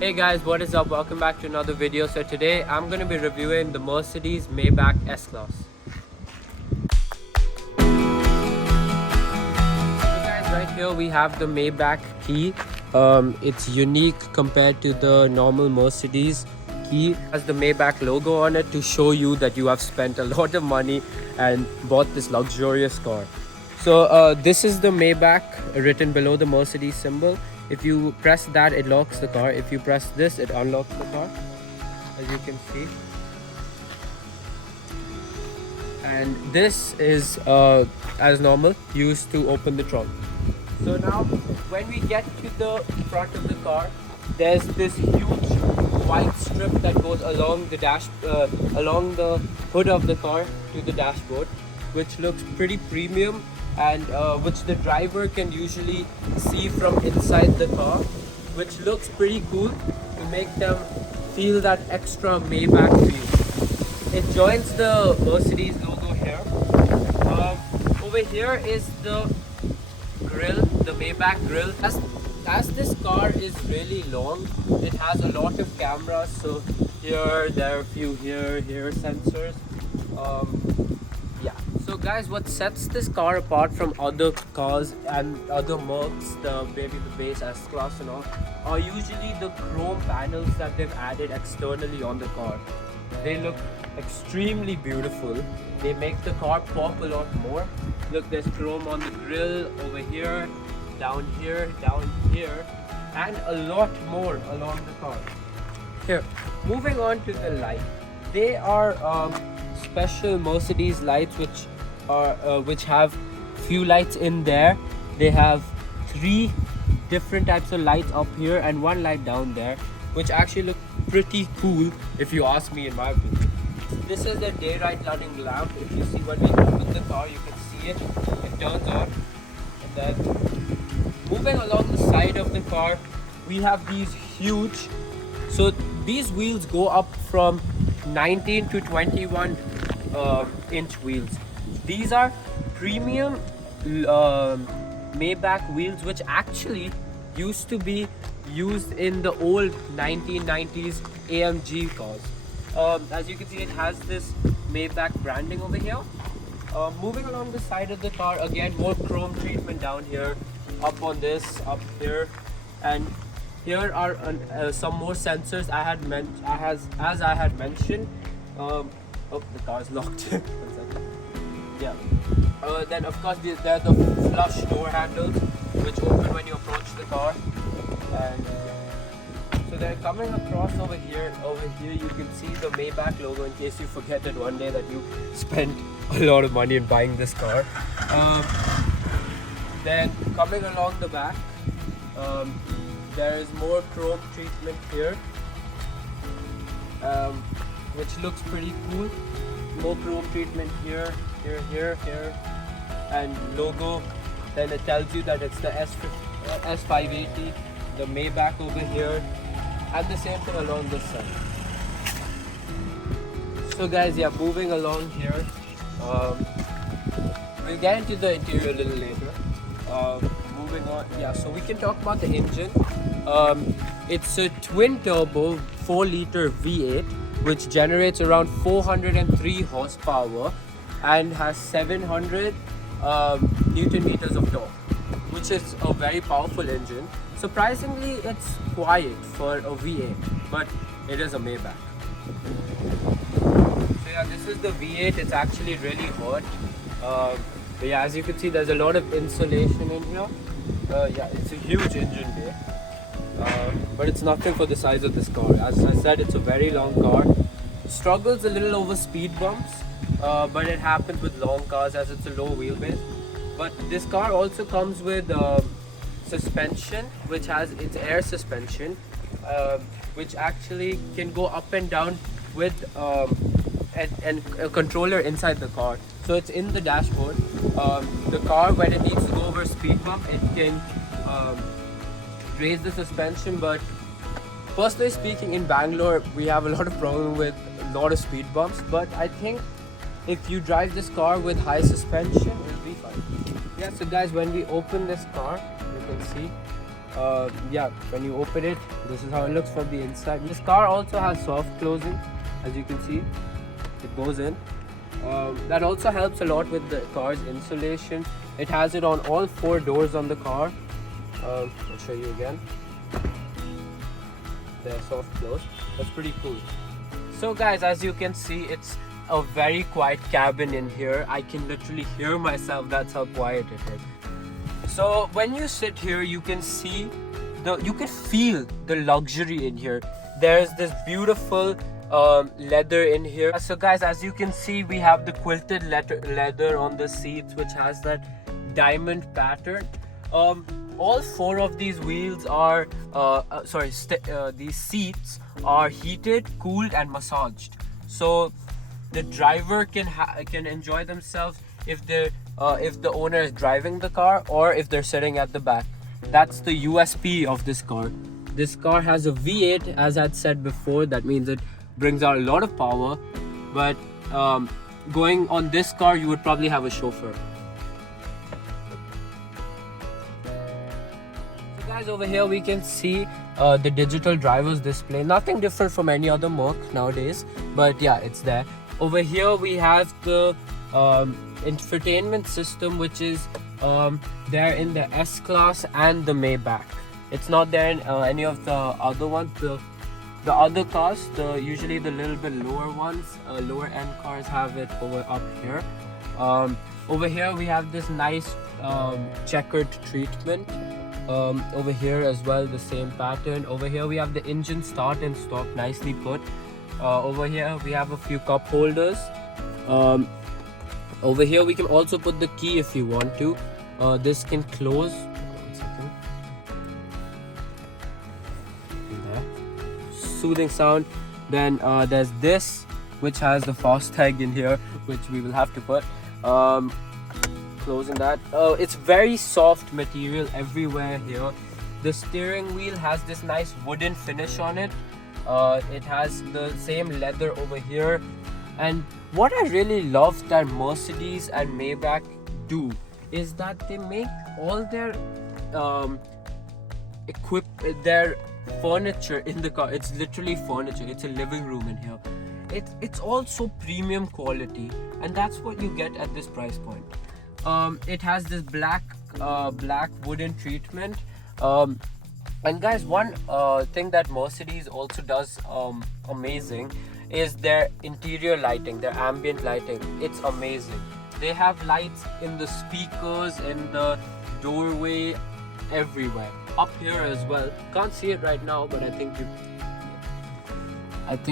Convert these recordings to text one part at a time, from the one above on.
Hey guys, what is up? Welcome back to another video. So today I'm going to be reviewing the Mercedes Maybach S-Class. So guys, right here we have the Maybach key. It's unique compared to the normal Mercedes key. It has the Maybach logo on it to show you that you have spent a lot of money and bought this luxurious car. So this is the Maybach written below the Mercedes symbol. If you press that, it locks the car. If you press this, it unlocks the car, as you can see. And this is, as normal, used to open the trunk. So now, when we get to the front of the car, there's this huge white strip that goes along the along the hood of the car to the dashboard, which looks pretty premium and which the driver can usually see from inside the car, which looks pretty cool to make them feel that extra Maybach feel. It joins the Mercedes logo here. Over here is the grille, the Maybach grille. As this car is really long, it has a lot of cameras. So here, there are a few here sensors. Yeah. So guys, what sets this car apart from other cars and other Mercs, maybe the base S-Class and all, are usually the chrome panels that they've added externally on the car. They look extremely beautiful. They make the car pop a lot more. Look, there's chrome on the grille, over here, down here, and a lot more along the car. Here, moving on to the light. They are special Mercedes lights which have few lights in there. They have 3 different types of lights up here and 1 light down there, which actually look pretty cool if you ask me, in my opinion. This is the daylight running lamp. If you see, when we open the car, you can see it turns on. And then moving along the side of the car, we have these huge, so these wheels go up from 19 to 21 inch wheels. These are premium Maybach wheels, which actually used to be used in the old 1990s AMG cars. As you can see, it has this Maybach branding over here. Moving along the side of the car, again, more chrome treatment down here, up on this, up here, and here are some more sensors as I had mentioned. Oh, the car is locked. 1 second. Yeah. Then of course there are the flush door handles, which open when you approach the car. And so they're coming across over here. Over here you can see the Maybach logo, in case you forget it one day that you spent a lot of money in buying this car. Then coming along the back, there is more chrome treatment here, which looks pretty cool. More chrome treatment here, and logo. Then it tells you that it's the S580, the Maybach over here, and the same thing along this side. So guys, yeah, moving along here, we'll get into the interior a little later. Moving on, yeah, so we can talk about the engine. It's a twin turbo 4-liter V8 which generates around 403 horsepower and has 700 Newton meters of torque, which is a very powerful engine. Surprisingly, it's quiet for a V8, but it is a Maybach. So yeah, this is the V8. It's actually really hot. But yeah, as you can see, there's a lot of insulation in here. Yeah, it's a huge engine bay. But it's nothing for the size of this car. As I said, it's a very long car. Struggles a little over speed bumps, but it happens with long cars as it's a low wheelbase. But this car also comes with suspension, which has its air suspension, which actually can go up and down with and a controller inside the car. So it's in the dashboard. The car, when it needs to go over a speed bump, it can raise the suspension. But personally speaking, in Bangalore, we have a lot of problem with a lot of speed bumps. But I think if you drive this car with high suspension, it'll be fine. Yeah, so guys, when we open this car, you can see yeah, when you open it, this is how it looks from the inside. This car also has soft closing, as you can see. It goes in. That also helps a lot with the car's insulation. It has it on all 4 doors on the car. I'll show you again. They're soft close. That's pretty cool. So guys, as you can see, it's a very quiet cabin in here. I can literally hear myself. That's how quiet it is. So when you sit here, you can see you can feel the luxury in here. There's this beautiful leather in here. So guys, as you can see, we have the quilted leather on the seats, which has that diamond pattern. All 4 of these wheels are these seats are heated, cooled and massaged, so the driver can enjoy themselves if the owner is driving the car or if they're sitting at the back. That's the USP of this car. This car has a V8, as I'd said before. That means it brings out a lot of power, but going on this car, you would probably have a chauffeur. So guys, over here we can see the digital driver's display. Nothing different from any other Merc nowadays, but yeah, it's there. Over here we have the infotainment system, which is there in the S-Class and the Maybach. It's not there in any of the other ones. The other cars, usually the little bit lower ones, lower end cars have it over up here. Over here we have this nice checkered treatment. Over here as well, the same pattern. Over here we have the engine start and stop, nicely put. Over here we have a few cup holders. Over here we can also put the key if you want to. This can close. One second. There. Soothing sound. Then there's this, which has the FASTag in here, which we will have to put. Closing that. It's very soft material everywhere here. The steering wheel has this nice wooden finish on it. It has the same leather over here. And what I really love that Mercedes and Maybach do is that they make all their their furniture in the car. It's literally furniture. It's a living room in here. It's also premium quality, and that's what you get at this price point. It has this black wooden treatment. And guys, one thing that Mercedes also does amazing is their interior lighting, their ambient lighting. It's amazing. They have lights in the speakers, in the doorway, everywhere. Up here as well. Can't see it right now, but I think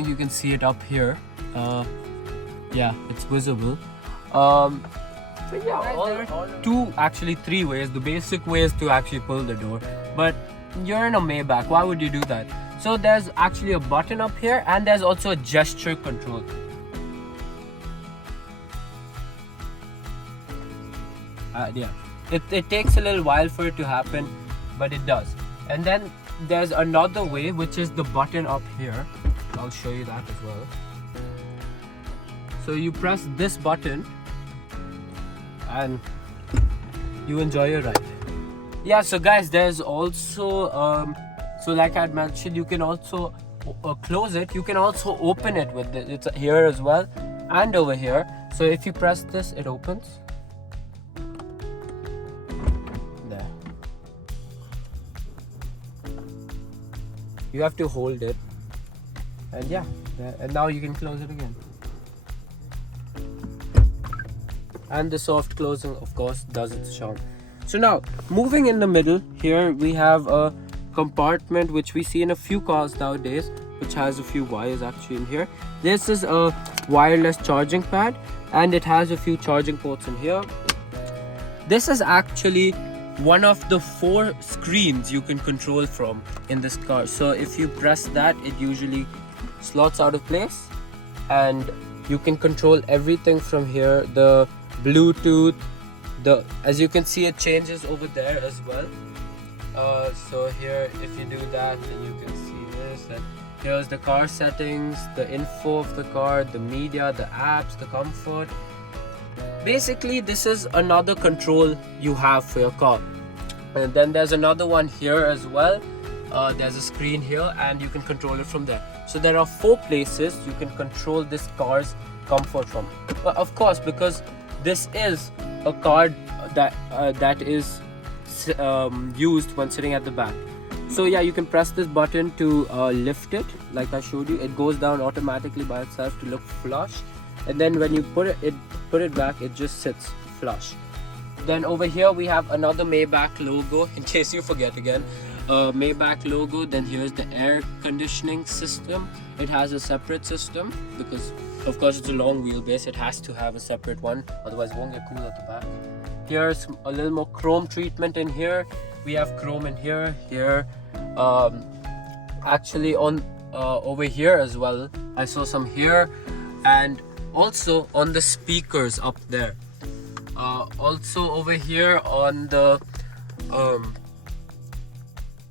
you can see it up here. Yeah, it's visible. So yeah, actually three ways. The basic way is to actually pull the door, but you're in a Maybach, why would you do that? So there's actually a button up here, and there's also a gesture control. Yeah, it takes a little while for it to happen, but it does. And then there's another way, which is the button up here. I'll show you that as well. So you press this button and you enjoy your ride. Yeah, so guys, there's also so like I had mentioned, you can also close it. You can also open it with it. It's here as well and over here. So if you press this, it opens. There. You have to hold it, and yeah, and now you can close it again. And the soft closing, of course, does its charm. So now, moving in the middle, here we have a compartment which we see in a few cars nowadays, which has a few wires actually in here. This is a wireless charging pad, and it has a few charging ports in here. This is actually one of the 4 screens you can control from in this car. So if you press that, it usually slots out of place, and you can control everything from here. The Bluetooth, as you can see, it changes over there as well. So here, if you do that, then you can see this, and here's the car settings, the info of the car, the media, the apps, the comfort. Basically, this is another control you have for your car. And then there's another one here as well. There's a screen here and you can control it from there. So there are 4 places you can control this car's comfort from. But of course, because this is a car that is used when sitting at the back. So yeah, you can press this button to lift it, like I showed you. It goes down automatically by itself to look flush, and then when you put it back, it just sits flush. Then over here we have another Maybach logo, in case you forget again. Maybach logo. Then here's the air conditioning system. It has a separate system because of course it's a long wheelbase, it has to have a separate one, otherwise it won't get cool at the back. Here's a little more chrome treatment in here. We have chrome in here, actually on over here as well. I saw some here, and also on the speakers up there. Also over here on the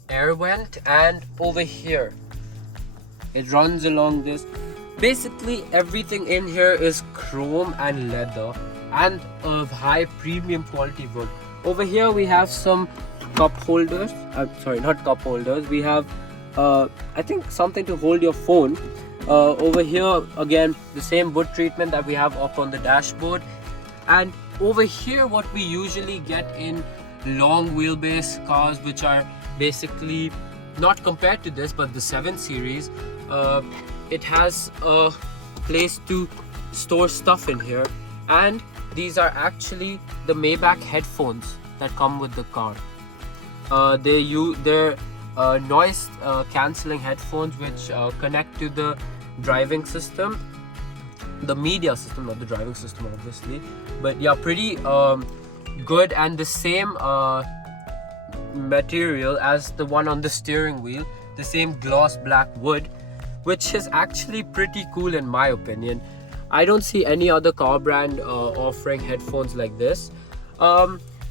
air vent, and over here it runs along this. Basically everything in here is chrome and leather and of high premium quality wood. Over here we have some cup holders. Sorry, not cup holders. We have I think something to hold your phone. Over here again the same wood treatment that we have up on the dashboard. And over here what we usually get in long wheelbase cars, which are basically not compared to this but the 7 series, it has a place to store stuff in here, and these are actually the Maybach headphones that come with the car. They're noise cancelling headphones which connect to the driving system, the media system, not the driving system obviously, but yeah, pretty good, and the same material as the one on the steering wheel, the same gloss black wood, which is actually pretty cool in my opinion. I don't see any other car brand offering headphones like this.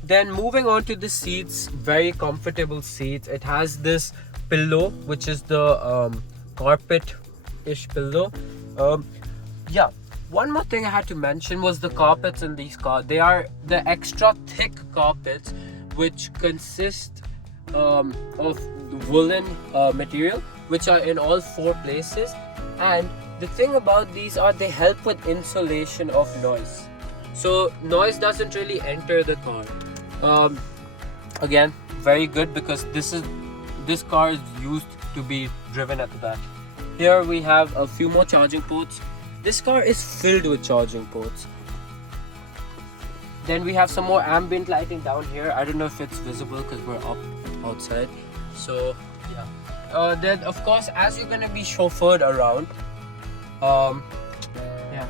Then moving on to the seats, very comfortable seats. It has this pillow which is the carpet-ish pillow. Yeah, one more thing I had to mention was the carpets in these cars. They are the extra thick carpets which consist of woolen material, which are in all 4 places. And the thing about these are they help with insulation of noise, so noise doesn't really enter the car. Again, very good because this car is used to be driven at the back. Here we have a few more charging ports. This car is filled with charging ports. Then we have some more ambient lighting down here. I don't know if it's visible because we're up outside. So yeah. Then of course, as you're gonna be chauffeured around, yeah,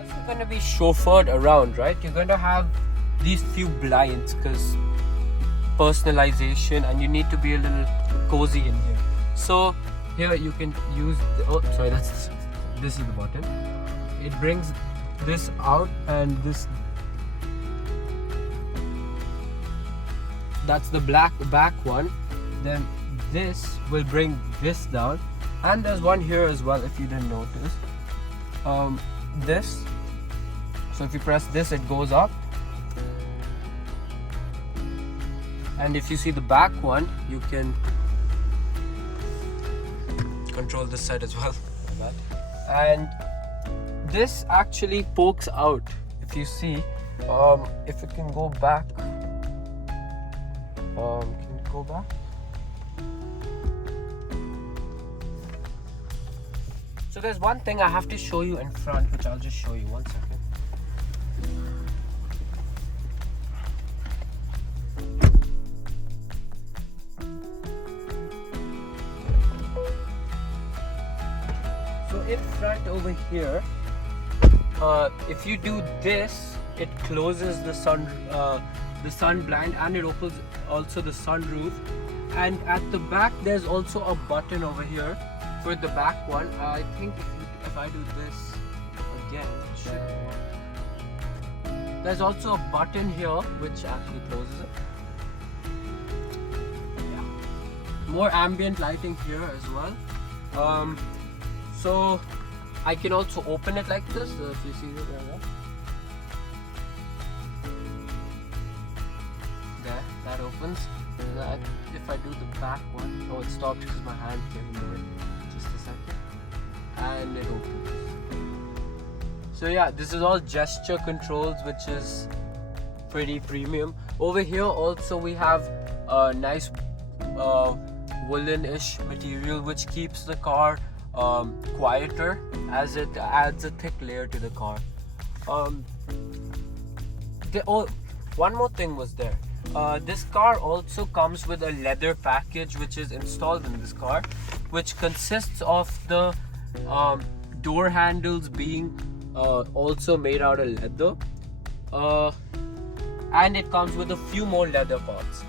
as you're gonna be chauffeured around, right? You're gonna have these few blinds because personalization, and you need to be a little cozy in here. So here you can use this is the button. It brings this out, and that's the black back one. Then this will bring this down, and there's one here as well if you didn't notice. This, so if you press this, it goes up, and if you see the back one, you can control this side as well, like that. And this actually pokes out. If you see, if it can go back, can it go back? So there's one thing I have to show you in front, which I'll just show you. 1 second. So in front over here, if you do this, it closes the sun blind, and it opens also the sunroof. And at the back there's also a button over here for the back one. I think if I do this again, it should work. There's also a button here which actually closes it. Yeah. More ambient lighting here as well. So I can also open it like this, so if you see it right there. opens. That if I do the back one, oh, it stopped because my hand came in the way. Just a second, and it opens. So yeah, this is all gesture controls, which is pretty premium. Over here also we have a nice woolen-ish material which keeps the car quieter, as it adds a thick layer to the car. One more thing was there. This car also comes with a leather package which is installed in this car, which consists of the door handles being also made out of leather, and it comes with a few more leather parts.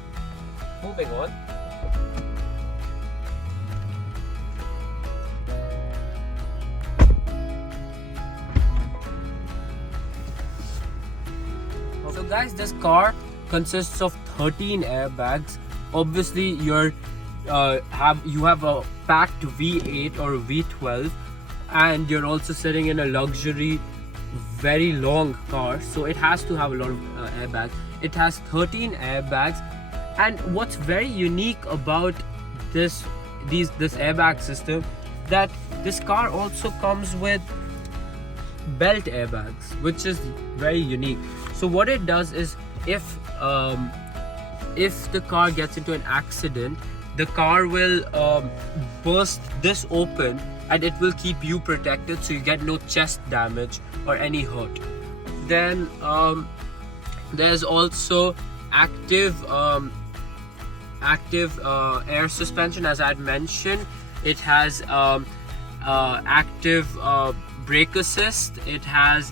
Moving on. So guys, this car consists of 13 airbags. Obviously you have a packed V8 or V12, and you're also sitting in a luxury very long car, so it has to have a lot of airbags. It has 13 airbags, and what's very unique about this airbag system, that this car also comes with belt airbags, which is very unique. So what it does is, if the car gets into an accident, the car will burst this open, and it will keep you protected, so you get no chest damage or any hurt. Then there's also active air suspension, as I had mentioned. It has active brake assist. It has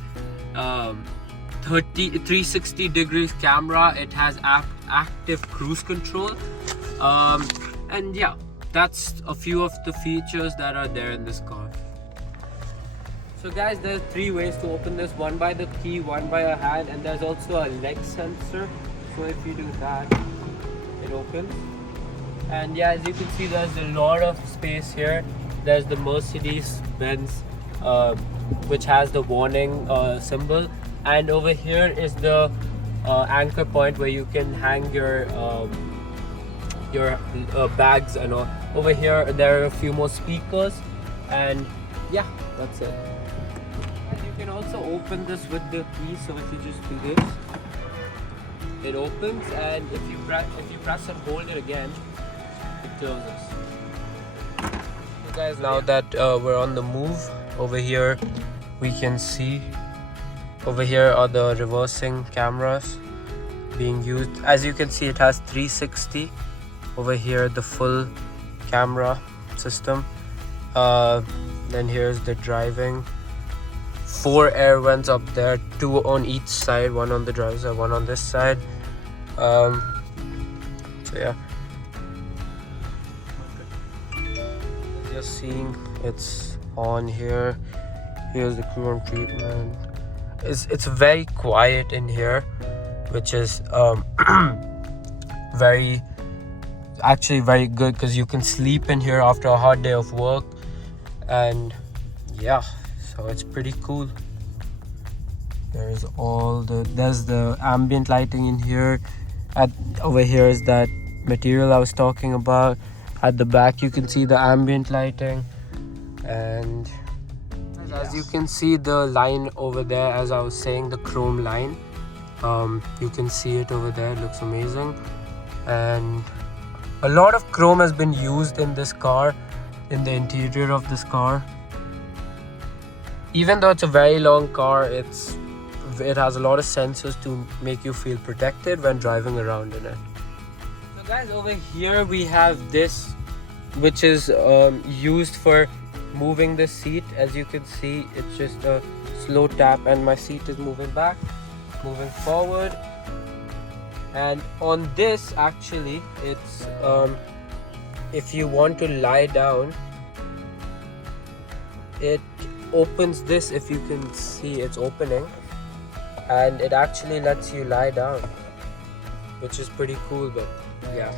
360 degrees camera. It has active cruise control, and yeah, that's a few of the features that are there in this car. So guys, there's 3 ways to open this: one by the key, one by a hand, and there's also a leg sensor. So if you do that, it opens. And yeah, as you can see, there's a lot of space here. There's the Mercedes-Benz, which has the warning symbol, and over here is the anchor point where you can hang your bags and all. Over here there are a few more speakers, and yeah, that's it. And you can also open this with the key. So if you just do this, it opens, and if you press and hold it again, it closes. So guys, now that we're on the move, over here we can see, over here are the reversing cameras being used. As you can see, it has 360. Over here the full camera system. Then here's the driving. 4 air vents up there, 2 on each side, 1 on the driver's side, 1 on this side. So yeah, as you're seeing, it's on here. Here's the coolant treatment. It's very quiet in here, which is very good, because you can sleep in here after a hard day of work. And yeah, so it's pretty cool. There's the ambient lighting in here. Over here is that material I was talking about. At the back you can see the ambient lighting, and as you can see the line over there, as I was saying, the chrome line, you can see it over there. It looks amazing, and a lot of chrome has been used in this car, in the interior of this car. Even though it's a very long car, it has a lot of sensors to make you feel protected when driving around in it. So guys, over here we have this, which is used for moving the seat. As you can see, it's just a slow tap and my seat is moving back, moving forward. And on this, actually, it's if you want to lie down, it opens this. If you can see, it's opening, and it actually lets you lie down, which is pretty cool. But yeah.